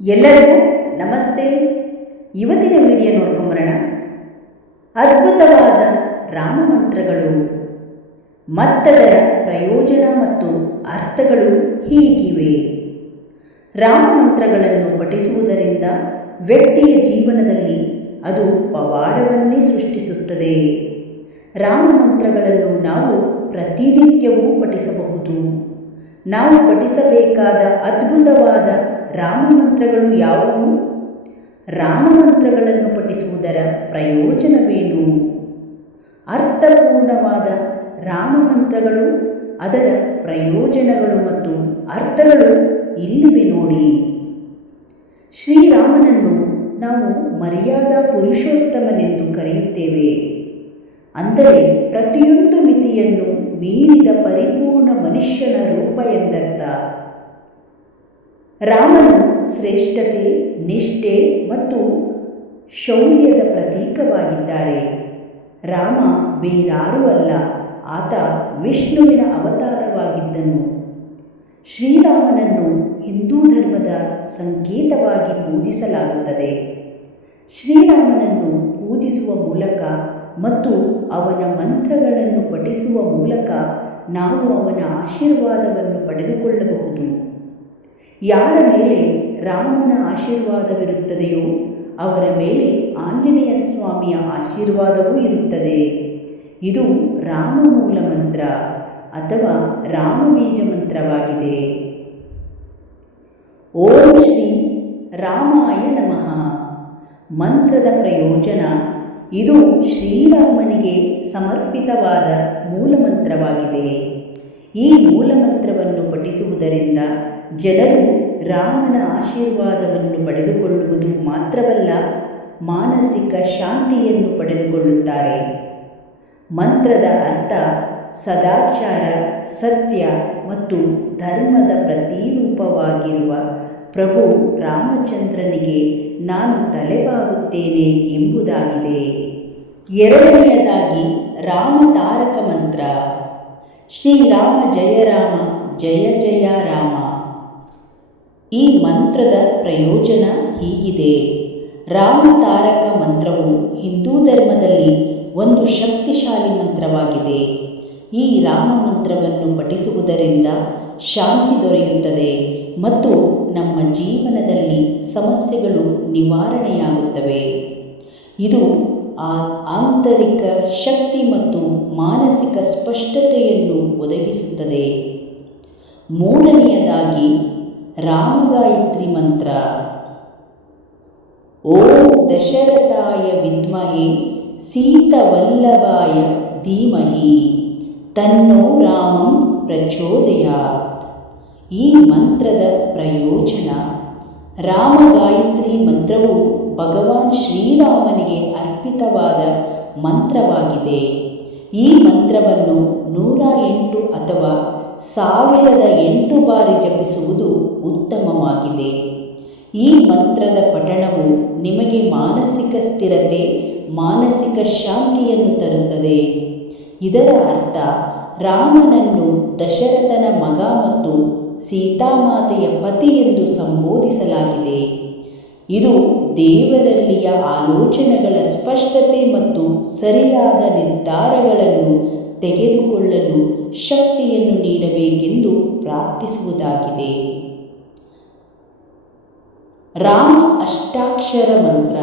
ಎಲ್ಲರಿಗೂ ನಮಸ್ತೆ. ಇವತ್ತಿನ ವಿಡಿಯೋ ನೋಡ್ಕೊಂಬರೋಣ. ಅದ್ಭುತವಾದ ರಾಮಮಂತ್ರಗಳು ಮತ್ತದರ ಪ್ರಯೋಜನ ಮತ್ತು ಅರ್ಥಗಳು ಹೀಗಿವೆ. ರಾಮಮಂತ್ರಗಳನ್ನು ಪಠಿಸುವುದರಿಂದ ವ್ಯಕ್ತಿಯ ಜೀವನದಲ್ಲಿ ಅದು ಪವಾಡವನ್ನೇ ಸೃಷ್ಟಿಸುತ್ತದೆ. ರಾಮಮಂತ್ರಗಳನ್ನು ನಾವು ಪ್ರತಿನಿತ್ಯವೂ ಪಠಿಸಬಹುದು. ನಾವು ಪಠಿಸಬೇಕಾದ ಅದ್ಭುತವಾದ ರಾಮಮಂತ್ರಗಳು ಯಾವುವು? ರಾಮಮಂತ್ರಗಳನ್ನು ಪಠಿಸುವುದರ ಪ್ರಯೋಜನವೇನು? ಅರ್ಥಪೂರ್ಣವಾದ ರಾಮಮಂತ್ರಗಳು ಅದರ ಪ್ರಯೋಜನಗಳು ಮತ್ತು ಅರ್ಥಗಳು ಇಲ್ಲಿವೆ ನೋಡಿ. ಶ್ರೀರಾಮನನ್ನು ನಾವು ಮರ್ಯಾದಾ ಪುರುಷೋತ್ತಮನೆಂದು ಕರೆಯುತ್ತೇವೆ. ಅಂದರೆ ಪ್ರತಿಯೊಂದು ಮಿತಿಯನ್ನು ಮೀರಿದ ಪರಿಪೂರ್ಣ ಮನುಷ್ಯನ ರೂಪ ಎಂದರ್ಥ. ರಾಮನು ಶ್ರೇಷ್ಠತೆ, ನಿಷ್ಠೆ ಮತ್ತು ಶೌರ್ಯದ ಪ್ರತೀಕವಾಗಿದ್ದಾರೆ. ರಾಮ ಬೇರಾರೂ ಅಲ್ಲ, ಆತ ವಿಷ್ಣುವಿನ ಅವತಾರವಾಗಿದ್ದನು. ಶ್ರೀರಾಮನನ್ನು ಹಿಂದೂ ಧರ್ಮದ ಸಂಕೇತವಾಗಿ ಪೂಜಿಸಲಾಗುತ್ತದೆ. ಶ್ರೀರಾಮನನ್ನು ಮೂಲಕ ಮತ್ತು ಅವನ ಮಂತ್ರಗಳನ್ನು ಪಠಿಸುವ ಮೂಲಕ ನಾವು ಅವನ ಆಶೀರ್ವಾದವನ್ನು ಪಡೆದುಕೊಳ್ಳಬಹುದು. ಯಾರ ಮೇಲೆ ರಾಮನ ಆಶೀರ್ವಾದವಿರುತ್ತದೆಯೋ, ಅವರ ಮೇಲೆ ಆಂಜನೇಯ ಸ್ವಾಮಿಯ ಆಶೀರ್ವಾದವೂ ಇರುತ್ತದೆ. ಇದು ರಾಮ ಮೂಲ ಮಂತ್ರ ಅಥವಾ ರಾಮಬೀಜ ಮಂತ್ರವಾಗಿದೆ. ಓಂ ಶ್ರೀ ರಾಮಾಯ ನಮಃ. ಮಂತ್ರದ ಪ್ರಯೋಜನ ಇದು ಶ್ರೀರಾಮನಿಗೆ ಸಮರ್ಪಿತವಾದ ಮೂಲಮಂತ್ರವಾಗಿದೆ. ಈ ಮೂಲಮಂತ್ರವನ್ನು ಪಠಿಸುವುದರಿಂದ ಜನರು ರಾಮನ ಆಶೀರ್ವಾದವನ್ನು ಪಡೆದುಕೊಳ್ಳುವುದು ಮಾತ್ರವಲ್ಲ, ಮಾನಸಿಕ ಶಾಂತಿಯನ್ನು ಪಡೆದುಕೊಳ್ಳುತ್ತಾರೆ. ಮಂತ್ರದ ಅರ್ಥ ಸದಾಚಾರ, ಸತ್ಯ ಮತ್ತು ಧರ್ಮದ ಪ್ರತಿರೂಪವಾಗಿರುವ ಪ್ರಭು ರಾಮಚಂದ್ರನಿಗೆ ನಾನು ತಲೆಬಾಗುತ್ತೇನೆ ಎಂಬುದಾಗಿದೆ. ಎರಡನೆಯದಾಗಿ ರಾಮ ತಾರಕ ಮಂತ್ರ. ಶ್ರೀರಾಮ ಜಯ ರಾಮ, ಜಯ ಜಯ ರಾಮ. ಈ ಮಂತ್ರದ ಪ್ರಯೋಜನ ಹೀಗಿದೆ. ರಾಮ ತಾರಕ ಮಂತ್ರವು ಹಿಂದೂ ಧರ್ಮದಲ್ಲಿ ಒಂದು ಶಕ್ತಿಶಾಲಿ ಮಂತ್ರವಾಗಿದೆ. ಈ ರಾಮ ಮಂತ್ರವನ್ನು ಪಠಿಸುವುದರಿಂದ ಶಾಂತಿ ದೊರೆಯುತ್ತದೆ ಮತ್ತು ನಮ್ಮ ಜೀವನದಲ್ಲಿ ಸಮಸ್ಯೆಗಳು ನಿವಾರಣೆಯಾಗುತ್ತವೆ. ಇದು ಆ ಆಂತರಿಕ ಶಕ್ತಿ ಮತ್ತು ಮಾನಸಿಕ ಸ್ಪಷ್ಟತೆಯನ್ನು ಒದಗಿಸುತ್ತದೆ. ಮೂರನೆಯದಾಗಿ ರಾಮಗಾಯತ್ರಿ ಮಂತ್ರ. ಓಂ ದಶರಥಾಯ ವಿದ್ಮಹಿ ಸೀತವಲ್ಲಭಾಯ ಧೀಮಹಿ ತನ್ನೋ ರಾಮಂ ಪ್ರಚೋದಯಾತ್. ಈ ಮಂತ್ರದ ಪ್ರಯೋಜನ. ರಾಮಗಾಯತ್ರಿ ಮಂತ್ರವು ಭಗವಾನ್ ಶ್ರೀರಾಮನಿಗೆ ಅರ್ಪಿತವಾದ ಮಂತ್ರವಾಗಿದೆ. ಈ ಮಂತ್ರವನ್ನು ನೂರ ಎಂಟು ಅಥವಾ ಸಾವಿರದ ಎಂಟು ಬಾರಿ ಜಪಿಸುವುದು ಉತ್ತಮವಾಗಿದೆ. ಈ ಮಂತ್ರದ ಪಠಣವು ನಿಮಗೆ ಮಾನಸಿಕ ಸ್ಥಿರತೆ, ಮಾನಸಿಕ ಶಾಂತಿಯನ್ನು ತರುತ್ತದೆ. ಇದರ ಅರ್ಥ ರಾಮನನ್ನು ದಶರಥನ ಮಗ ಮತ್ತು ಸೀತಾಮಾತೆಯ ಪತಿ ಎಂದು ಸಂಬೋಧಿಸಲಾಗಿದೆ. ಇದು ದೇವರಲ್ಲಿಯ ಆಲೋಚನೆಗಳ ಸ್ಪಷ್ಟತೆ ಮತ್ತು ಸರಿಯಾದ ನಿರ್ಧಾರಗಳನ್ನು ತೆಗೆದುಕೊಳ್ಳಲು ಶಕ್ತಿಯನ್ನು ನೀಡಬೇಕೆಂದು ಪ್ರಾರ್ಥಿಸುವುದಾಗಿದೆ. ರಾಮ ಅಷ್ಟಾಕ್ಷರ ಮಂತ್ರ.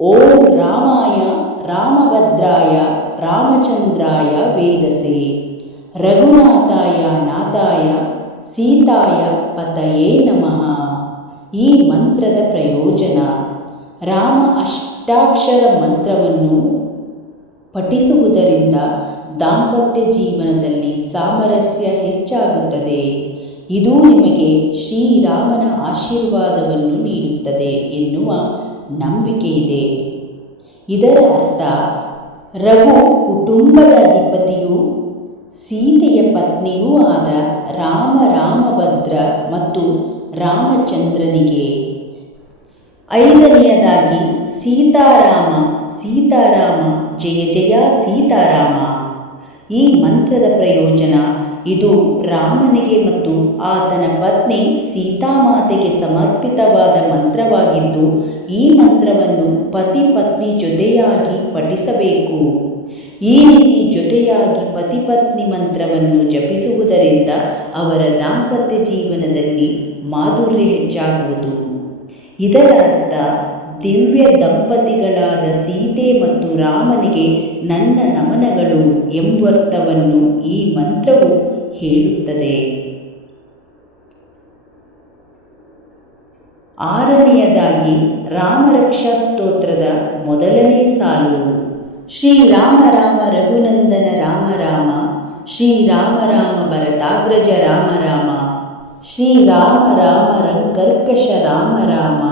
ಓಂ ರಾಮಾಯ ರಾಮಭದ್ರಾಯ ರಾಮಚಂದ್ರಾಯ ವೇದಸೆ. ರಘುನಾಥಾಯ ನಾಥಾಯ ಸೀತಾಯ ಪತಯೇ ನಮಃ. ಈ ಮಂತ್ರದ ಪ್ರಯೋಜನ. ರಾಮ ಅಷ್ಟಾಕ್ಷರ ಮಂತ್ರವನ್ನು ಪಠಿಸುವುದರಿಂದ ದಾಂಪತ್ಯ ಜೀವನದಲ್ಲಿ ಸಾಮರಸ್ಯ ಹೆಚ್ಚಾಗುತ್ತದೆ. ಇದು ನಿಮಗೆ ಶ್ರೀರಾಮನ ಆಶೀರ್ವಾದವನ್ನು ನೀಡುತ್ತದೆ ಎನ್ನುವ ನಂಬಿಕೆ ಇದೆ ಇದರ ಅರ್ಥ ರಘು ಕುಟುಂಬದ ಅಧಿಪತಿಯೂ ಸೀತೆಯ ಪತ್ನಿಯೂ ಆದ ರಾಮ ರಾಮಭದ್ರ ಮತ್ತು ರಾಮಚಂದ್ರನಿಗೆ. ಐದನೆಯದಾಗಿ ಸೀತಾರಾಮ ಸೀತಾರಾಮ, ಜಯ ಜಯ ಸೀತಾರಾಮ. ಈ ಮಂತ್ರದ ಪ್ರಯೋಜನ ಇದು ರಾಮನಿಗೆ ಮತ್ತು ಆತನ ಪತ್ನಿ ಸೀತಾಮಾತೆಗೆ ಸಮರ್ಪಿತವಾದ ಮಂತ್ರವಾಗಿದ್ದು, ಈ ಮಂತ್ರವನ್ನು ಪತಿ ಪತ್ನಿ ಜೊತೆಯಾಗಿ ಪಠಿಸಬೇಕು. ಈ ರೀತಿ ಜೊತೆಯಾಗಿ ಪತಿ ಪತ್ನಿ ಮಂತ್ರವನ್ನು ಜಪಿಸುವುದರಿಂದ ಅವರ ದಾಂಪತ್ಯ ಜೀವನದಲ್ಲಿ ಮಾಧುರ್ಯ ಹೆಚ್ಚಾಗುವುದು. ಇದರ ಅರ್ಥ, ದಿವ್ಯ ದಂಪತಿಗಳಾದ ಸೀತೆ ಮತ್ತು ರಾಮನಿಗೆ ನನ್ನ ನಮನಗಳು ಎಂಬರ್ಥವನ್ನು ಈ ಮಂತ್ರವು ಹೇಳುತ್ತದೆ. ಆರನೆಯದಾಗಿ ರಾಮರಕ್ಷಾ ಸ್ತೋತ್ರದ ಮೊದಲನೇ ಸಾಲು. ಶ್ರೀರಾಮ ರಾಮ ರಘುನಂದನ ರಾಮ ರಾಮ ಶ್ರೀರಾಮ ರಾಮ ಭರತಾಗ್ರಜ ರಾಮ ರಾಮ ಶ್ರೀರಾಮ ರಾಮ ರಂಕರ್ಕಶ ರಾಮ ರಾಮ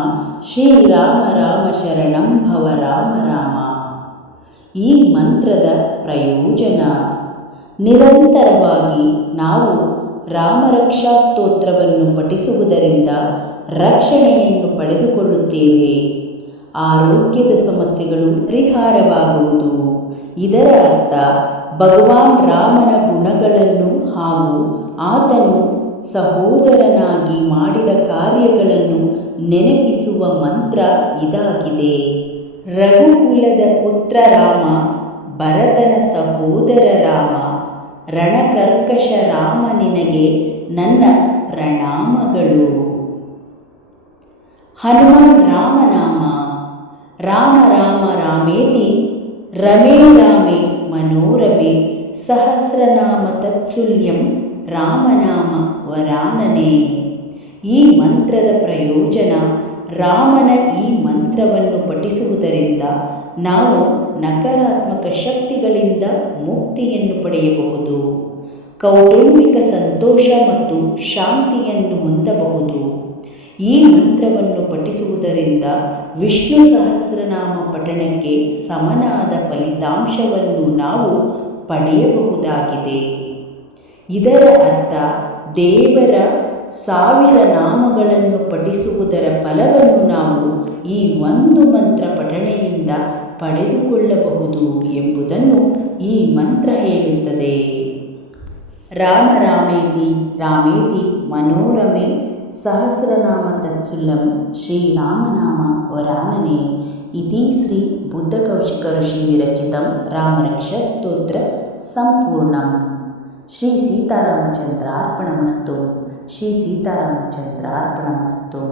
ಶ್ರೀರಾಮ ರಾಮ ಶರಣಂ ಭವ ರಾಮ ರಾಮ. ಈ ಮಂತ್ರದ ಪ್ರಯೋಜನ. ನಿರಂತರವಾಗಿ ನಾವು ರಾಮರಕ್ಷಾ ಸ್ತೋತ್ರವನ್ನು ಪಠಿಸುವುದರಿಂದ ರಕ್ಷಣೆಯನ್ನು ಪಡೆದುಕೊಳ್ಳುತ್ತೇವೆ. ಆರೋಗ್ಯದ ಸಮಸ್ಯೆಗಳು ಪರಿಹಾರವಾಗುವುದು. ಇದರ ಅರ್ಥ ಭಗವಾನ್ ರಾಮನ ಗುಣಗಳನ್ನು ಹಾಗೂ ಆತನು ಸಹೋದರನಾಗಿ ಮಾಡಿದ ಕಾರ್ಯಗಳನ್ನು ನೆನಪಿಸುವ ಮಂತ್ರ ಇದಾಗಿದೆ. ರಘುಕುಲದ ಪುತ್ರ ರಾಮ, ಭರತನ ಸಹೋದರ ರಾಮ. ರಣಕರ್ಕಶ ರಾಮ ನಿನಗೆ ನನ್ನ ಪ್ರಣಾಮಗಳು. ಹನುಮಾನ್ ರಾಮನಾಮ. ರಾಮ ರಾಮ ರಾಮೇತಿ, ರಮೇ ರಾಮೇ ಮನೋರಮೆ, ಸಹಸ್ರನಾಮ ತತ್ಸುಲ್ಯಂ ರಾಮನಾಮ ವರಾನನೆ. ಈ ಮಂತ್ರದ ಪ್ರಯೋಜನ ರಾಮನ ಈ ಮಂತ್ರವನ್ನು ಪಠಿಸುವುದರಿಂದ ನಾವು ನಕಾರಾತ್ಮಕ ಶಕ್ತಿಗಳಿಂದ ಮುಕ್ತಿಯನ್ನು ಪಡೆಯಬಹುದು. ಕೌಟುಂಬಿಕ ಸಂತೋಷ ಮತ್ತು ಶಾಂತಿಯನ್ನು ಹೊಂದಬಹುದು. ಈ ಮಂತ್ರವನ್ನು ಪಠಿಸುವುದರಿಂದ ವಿಷ್ಣು ಸಹಸ್ರನಾಮ ಪಠಣಕ್ಕೆ ಸಮನಾದ ಫಲಿತಾಂಶವನ್ನು ನಾವು ಪಡೆಯಬಹುದಾಗಿದೆ. ಇದರ ಅರ್ಥ ದೇವರ ಸಾವಿರ ನಾಮಗಳನ್ನು ಪಠಿಸುವುದರ ಫಲವನ್ನು ನಾವು ಈ ಒಂದು ಮಂತ್ರ ಪಠಣೆಯಿಂದ ಪಡೆದುಕೊಳ್ಳಬಹುದು ಎಂಬುದನ್ನು ಈ ಮಂತ್ರ ಹೇಳುತ್ತದೆ. ರಾಮ ರಾಮೇತಿ ರಾಮೇತಿ ಮನೋರಮೆ ಸಹಸ್ರನಾಮ ತತ್ಸುಲ್ಲಂ ಶ್ರೀರಾಮನಾಮ ವರಾನನೆ. ಇತಿ ಶ್ರೀ ಬುದ್ಧಕೌಶಿಕ ಋಷಿ ವಿರಚಿತ ರಾಮರಕ್ಷ ಸ್ತೋತ್ರ ಸಂಪೂರ್ಣಂ. ಶ್ರೀ ಸೀತಾರಾಮಚಂದ್ರಾರ್ಪಣಮಸ್ತು ಶ್ರೀ ಸೀತಾರಾಮಚಂದ್ರಾರ್ಪಣಮಸ್ತು